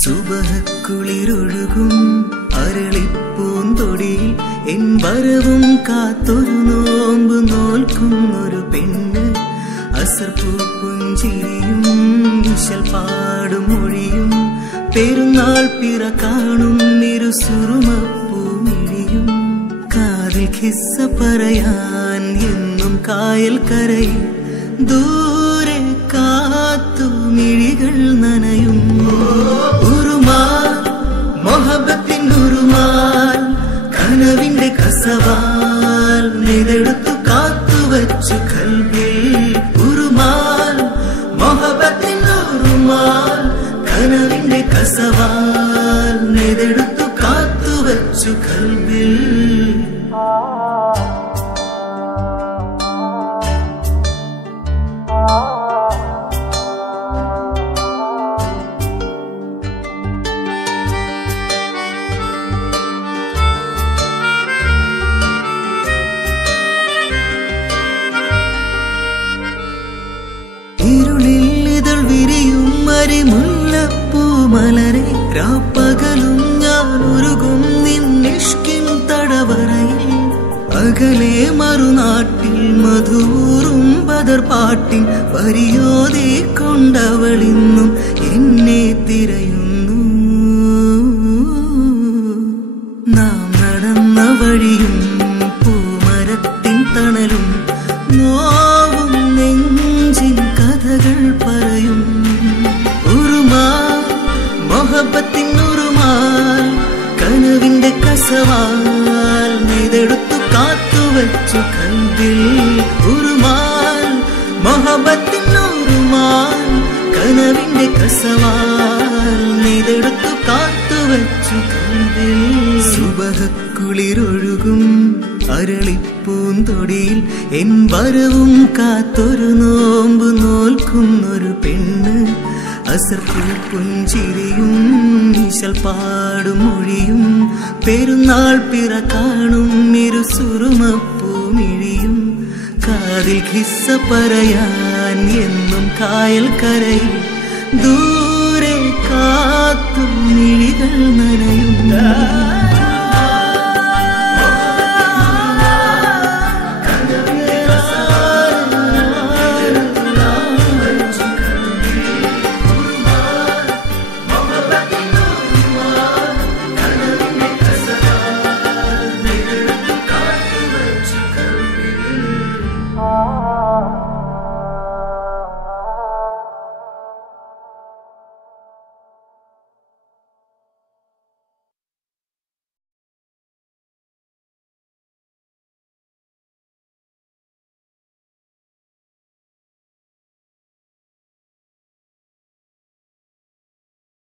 സുബഹക്കുളിരൊഴുകും അരളിപ്പൂന്തൊടിയിൽ N വരവും കാത്തൊരു നോമ്പ് നോൽക്കുന്നൊരു പെണ്ണ്. അസർപ്പൂ പുഞ്ചിരിയും ഇശൽ പാടും മൊഴിയും പെരുന്നാൾ പിറ കാണും ഇരുസുറുമപ്പൂമിഴിയും. കാതിൽ ഖിസ്സ പറയാൻ എന്നും കായൽ കരയിൽ ദൂരെ കാത്തു മിഴികൾ നനയും. ഉറുമാൽ മൊഹബത്തിൻ ഉറുമാൽ കനവിന്റെ കസവാൽ നെയ്തെടുത്തു കാത്തുവച്ചു കൽബിൽ. ഉറുമാൽ മൊഹബത്തിൻ ഉറുമാൽ കനവിന്റെ കസവാൽ നെയ്തെടുത്തു കാത്തുവച്ചു കൽബിൽ. മുല്ലപ്പൂമലരെ രാപ്പകലും ഞാൻ ഉരുകും നിന്നിഷ്കിൻ തടവറയിൽ. അകലെ മറുനാട്ടിൽ മധുവൂറും ബദർ പാട്ടിൻ വരിയോതി കൊണ്ടവളിന്നും എന്നെ തിരയുന്നു. നാം നടന്ന വഴിയും പൂമരത്തിൻ തണലും നോവും നെഞ്ചിൻ കഥകൾ പറയും. മൊഹബത്തിൻ ഉറുമാൽ കനവിന്റെ കസവാൽ നെയ്തെടുത്തു കാത്തുവച്ചു കൽബിൽ. ഉറുമാൽ മൊഹബത്തിൻ ഉറുമാൽ കനവിന്റെ കസവാൽ നെയ്തെടുത്തു കാത്തുവച്ചു കൽബിൽ. സുബഹക്കുളിരൊഴുകും അരളിപ്പൂന്തൊടിയിൽ എൻ വരവും കാത്തൊരു നോമ്പ് നോൽക്കുന്നൊരു പെണ്ണ്. അസർപ്പൂ പുഞ്ചിരിയും ഇശൽ പാടും മൊഴിയും പെരുന്നാൾ പിറ കാണും ഇരുസുറുമപ്പൂമിഴിയും. കാതിൽ ഖിസ്സ പറയാൻ എന്നും കായൽ കരയിൽ ദൂരെ കാത്തു മിഴികൾ നന